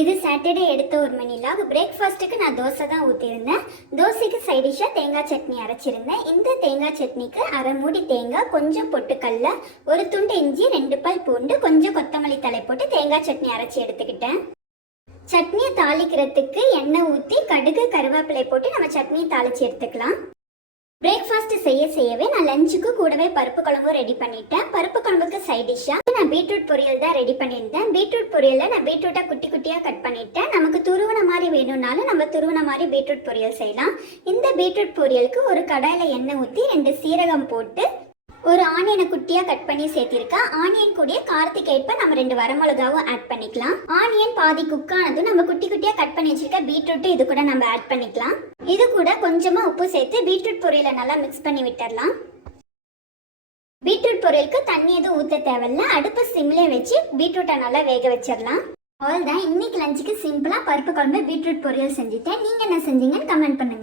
இது சாட்டர்டே எடுத்த ஒரு மணி லாக். பிரேக்ஃபாஸ்ட்டுக்கு நான் தோசை தான் ஊற்றிருந்தேன். தோசைக்கு சைடிஷாக தேங்காய் சட்னி அரைச்சிருந்தேன். இந்த தேங்காய் சட்னிக்கு அரை மூடி தேங்காய், கொஞ்சம் பொட்டுக்கல்ல, ஒரு துண்டு இஞ்சி, 2 பல் பூண்டு, கொஞ்சம் கொத்தமல்லி தழை போட்டு தேங்காய் சட்னி அரைச்சி எடுத்துக்கிட்டேன். சட்னியை தாளிக்கிறதுக்கு எண்ணெய் ஊற்றி கடுகு கருவேப்பிலை போட்டு நம்ம சட்னியை தாளித்து எடுத்துக்கலாம். பிரேக்ஃபாஸ்ட் செய்யவே நான் லஞ்சுக்கு கூடவே பருப்பு குழம்பும் ரெடி பண்ணிட்டேன். பருப்பு குழம்புக்கு சைட் டிஷ்ஷாக நான் பீட்ரூட் பொரியல் தான் ரெடி பண்ணியிருந்தேன். பீட்ரூட் பொரியலை நான் பீட்ரூட்டை குட்டி குட்டியாக கட் பண்ணிட்டேன். நமக்கு துருவன மாதிரி வேணும்னாலும் நம்ம துருவன மாதிரி பீட்ரூட் பொரியல் செய்யலாம். இந்த பீட்ரூட் பொரியலுக்கு ஒரு கடாயில் எண்ணெய் ஊற்றி 2 சீரகம் போட்டு ஒரு ஆனியனை குட்டியாக கட் பண்ணி சேர்த்திருக்கேன். ஆனியன் கூடிய காரத்துக்கு ஏற்ப நம்ம 2 வரமிளகாவும் ஆட் பண்ணிக்கலாம். ஆனியன் பாதி குக்கானதும் நம்ம குட்டி குட்டியாக கட் பண்ணி வச்சிருக்க பீட்ரூட் இது கூட நம்ம ஆட் பண்ணிக்கலாம். இது கூட கொஞ்சமாக உப்பு சேர்த்து பீட்ரூட் பொரியலை நல்லா மிக்ஸ் பண்ணி விட்டுடலாம். பீட்ரூட் பொரியலுக்கு தண்ணி எதுவும் ஊற்ற தேவையில்ல. அடுப்பு சிம்லே வச்சு பீட்ரூட்டை நல்லா வேக வச்சிடலாம். அவ்வளோதான். இன்னைக்கு லஞ்சுக்கு சிம்பிளாக பருப்பு குழம்பு பீட்ரூட் பொரியல் செஞ்சுட்டேன். நீங்கள் என்ன செஞ்சீங்கன்னு கமெண்ட் பண்ணுங்க.